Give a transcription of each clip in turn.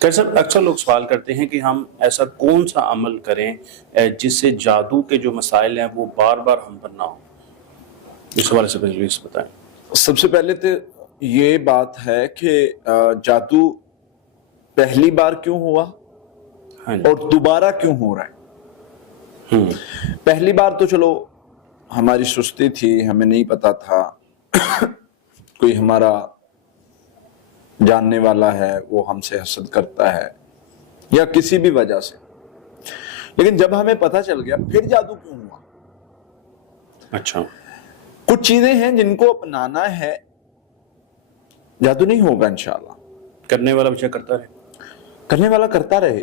اکثر لوگ سوال کرتے ہیں کہ ہم ایسا کون سا عمل کریں جس سے جادو کے جو مسائل ہیں وہ بار بار ہم پر نہ ہوں. اس حوالے سے پلیز بتائیں. سب سے پہلے تو یہ بات ہے کہ جادو پہلی بار کیوں ہوا اور دوبارہ کیوں ہو رہا ہے. پہلی بار تو چلو ہماری سستی تھی، ہمیں نہیں پتا تھا، کوئی ہمارا جاننے والا ہے وہ ہم سے حسد کرتا ہے یا کسی بھی وجہ سے. لیکن جب ہمیں پتا چل گیا پھر جادو کیوں ہوا. اچھا، کچھ چیزیں ہیں جن کو اپنانا ہے، جادو نہیں ہوگا انشاءاللہ. کرنے والا بچہ کرتا رہے، کرنے والا کرتا رہے.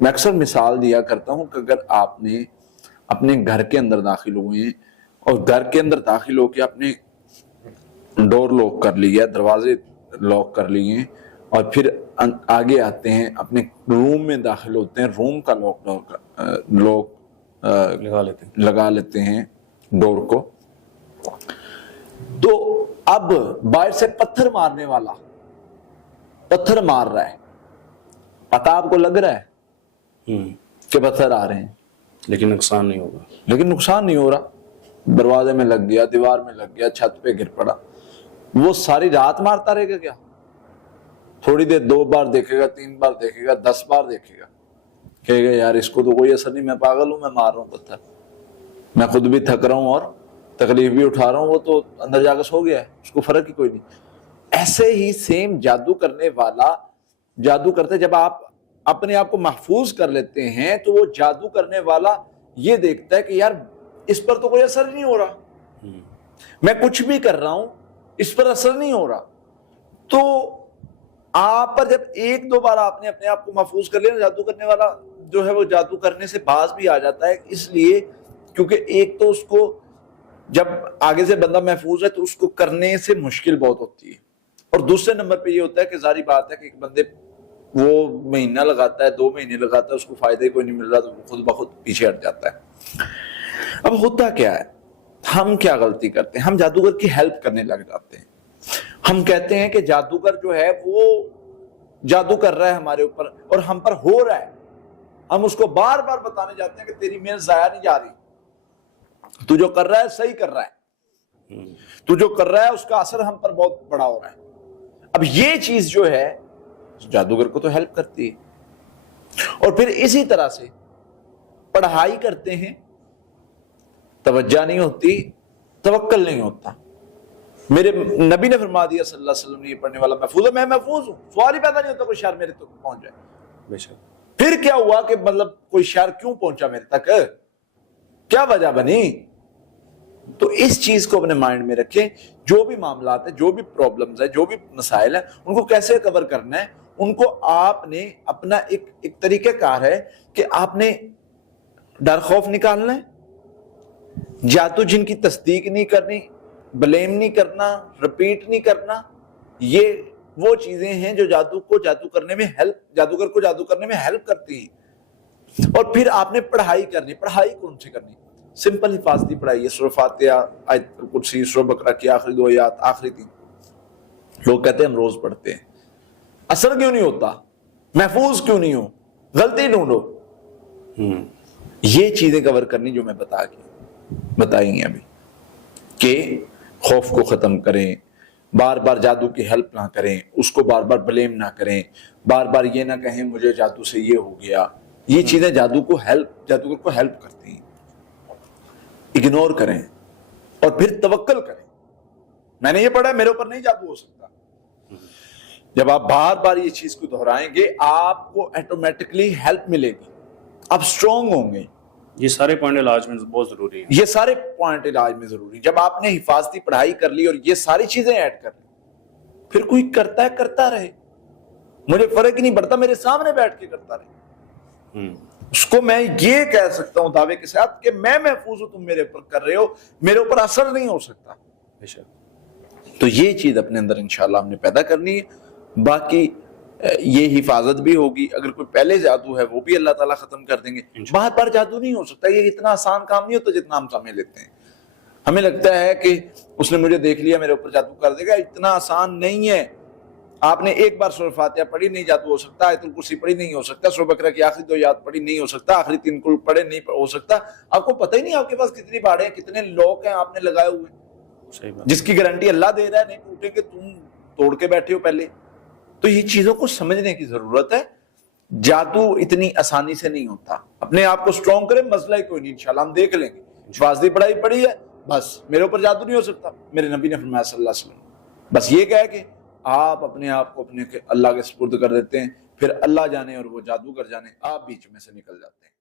میں اکثر مثال دیا کرتا ہوں کہ اگر آپ نے اپنے گھر کے اندر داخل ہوئے اور گھر کے اندر داخل ہو کے اپنے ڈور لاک کر لیا، دروازے لاک کر لیے، اور پھر آگے آتے ہیں اپنے روم میں داخل ہوتے ہیں، روم کا لاک لگا لیتے ہیں ڈور کو، تو اب باہر سے پتھر مارنے والا پتھر مار رہا ہے، پتہ آپ کو لگ رہا ہے کہ پتھر آ رہے ہیں، لیکن نقصان نہیں ہوگا. لیکن نقصان نہیں ہو رہا. دروازے میں لگ گیا، دیوار میں لگ گیا، چھت پہ گر پڑا. وہ ساری رات مارتا رہے گا کیا؟ تھوڑی دیر 2 بار دیکھے گا، 3 بار دیکھے گا، 10 بار دیکھے گا، کہے گا یار اس کو تو کوئی اثر نہیں، میں پاگل ہوں، میں مار رہا ہوں پتھر، میں خود بھی تھک رہا ہوں اور تکلیف بھی اٹھا رہا ہوں، وہ تو اندر جا کے سو گیا ہے، اس کو فرق ہی کوئی نہیں. ایسے ہی سیم جادو کرنے والا جادو کرتے، جب آپ اپنے آپ کو محفوظ کر لیتے ہیں تو وہ جادو کرنے والا یہ دیکھتا ہے کہ یار اس پر تو کوئی اثر نہیں ہو رہا، میں کچھ بھی کر رہا ہوں اس پر اثر نہیں ہو رہا. تو آپ پر جب 1-2 بار آپ نے اپنے آپ کو محفوظ کر لیا، جادو کرنے والا جو ہے وہ جادو کرنے سے باز بھی آ جاتا ہے. اس لیے کیونکہ ایک تو اس کو جب آگے سے بندہ محفوظ ہے تو اس کو کرنے سے مشکل بہت ہوتی ہے، اور دوسرے نمبر پہ یہ ہوتا ہے کہ ظاہری بات ہے کہ ایک بندے وہ مہینہ لگاتا ہے، 2 مہینے لگاتا ہے، اس کو فائدہ کوئی نہیں مل رہا تو خود بخود پیچھے ہٹ جاتا ہے. اب ہوتا کیا ہے، ہم کیا غلطی کرتے ہیں، ہم جادوگر کی ہیلپ کرنے لگ جاتے ہیں. ہم کہتے ہیں کہ جادوگر جو ہے وہ جادو کر رہا ہے ہمارے اوپر اور ہم پر ہو رہا ہے. ہم اس کو بار بار بتانے جاتے ہیں کہ تیری محنت ضائع نہیں جا رہی، تو جو کر رہا ہے صحیح کر رہا ہے، تو جو کر رہا ہے اس کا اثر ہم پر بہت بڑا ہو رہا ہے. اب یہ چیز جو ہے جادوگر کو تو ہیلپ کرتی ہے. اور پھر اسی طرح سے پڑھائی کرتے ہیں، توجہ نہیں ہوتی، توکل نہیں ہوتا. میرے نبی نے فرما دیا صلی اللہ علیہ وسلم نے، یہ پڑھنے والا محفوظ ہے، میں محفوظ ہوں، سوال ہی پیدا نہیں ہوتا کوئی شر میرے تک پہنچ جائے. بے شک. پھر کیا ہوا کہ مطلب کوئی شر کیوں پہنچا میرے تک، کیا وجہ بنی؟ تو اس چیز کو اپنے مائنڈ میں رکھیں. جو بھی معاملات ہیں، جو بھی پرابلمز ہیں، جو بھی مسائل ہیں، ان کو کیسے کور کرنا ہے، ان کو آپ نے اپنا ایک طریقہ کار ہے کہ آپ نے ڈر خوف نکالنا ہے، جادو جن کی تصدیق نہیں کرنی، بلیم نہیں کرنا، رپیٹ نہیں کرنا. یہ وہ چیزیں ہیں جو جادوگر کو جادو کرنے میں ہیلپ کرتی ہیں. اور پھر آپ نے پڑھائی کرنی. پڑھائی کون سی کرنی؟ سمپل حفاظتی پڑھائی ہے، سورہ فاتحہ، آیت الکرسی، سورہ بقرہ کی آخری 2 آیات، آخری 3. لوگ کہتے ہیں ہم روز پڑھتے ہیں، اثر کیوں نہیں ہوتا، محفوظ کیوں نہیں ہو، غلطی ڈھونڈو. یہ چیزیں کور کرنی جو میں بتائیں گے ابھی، کہ خوف کو ختم کریں، بار بار جادو کی ہیلپ نہ کریں، اس کو بار بار بلیم نہ کریں، بار بار یہ نہ کہیں مجھے جادو سے یہ ہو گیا. یہ چیزیں جادوگر کو ہیلپ کرتی ہیں. اگنور کریں اور پھر توکل کریں. میں نے یہ پڑھا ہے، میرے اوپر نہیں جادو ہو سکتا. جب آپ بار بار یہ چیز کو دہرائیں گے آپ کو آٹومیٹکلی ہیلپ ملے گی، آپ اسٹرانگ ہوں گے. یہ سارے پوائنٹ علاج میں بہت ضروری ہیں. یہ سارے پوائنٹ علاج میں ضروری. جب آپ نے حفاظتی پڑھائی کر لی اور یہ ساری چیزیں ایڈ کر لی، پھر کوئی کرتا ہے کرتا رہے، مجھے فرق ہی نہیں پڑتا، میرے سامنے بیٹھ کے کرتا رہے. اس کو میں یہ کہہ سکتا ہوں دعوے کے ساتھ کہ میں محفوظ ہوں، تم میرے اوپر کر رہے ہو، میرے اوپر اثر نہیں ہو سکتا. تو یہ چیز اپنے اندر انشاءاللہ ہم نے پیدا کرنی ہے. باقی یہ حفاظت بھی ہوگی. اگر کوئی پہلے جادو ہے وہ بھی اللہ تعالیٰ ختم کر دیں گے. بار بار جادو نہیں ہو سکتا. یہ اتنا آسان کام نہیں ہوتا جتنا ہم سمجھ لیتے ہیں. ہمیں لگتا ہے کہ اس نے مجھے دیکھ لیا میرے اوپر جادو کر دے گا. اتنا آسان نہیں ہے. آپ نے ایک بار سورہ فاتحہ پڑھی نہیں جادو ہو سکتا، آیت الکرسی پڑھی نہیں ہو سکتا، سورہ بقرہ کی آخری 2 آیات پڑھی نہیں ہو سکتا، آخری 3 کل پڑھے نہیں ہو سکتا. آپ کو پتہ ہی نہیں آپ کے پاس کتنی باڑے ہیں، کتنے لوک ہیں آپ نے لگائے ہوئے، صحیح بات. جس کی گارنٹی اللہ دے رہا ہے نہیں ٹوٹے کہ تم توڑ کے بیٹھے ہو پہلے. تو یہ چیزوں کو سمجھنے کی ضرورت ہے. جادو اتنی آسانی سے نہیں ہوتا. اپنے آپ کو سٹرونگ کریں، مسئلہ ہی کوئی نہیں، انشاءاللہ ہم دیکھ لیں گے. حفاظتی پڑھائی پڑھی ہے، بس میرے اوپر جادو نہیں ہو سکتا. میرے نبی نے فرمایا صلی اللہ علیہ وسلم، بس یہ کہہ کہ آپ اپنے آپ کو اپنے اللہ کے سپرد کر دیتے ہیں، پھر اللہ جانے اور وہ جادوگر جانے، آپ بیچ میں سے نکل جاتے ہیں.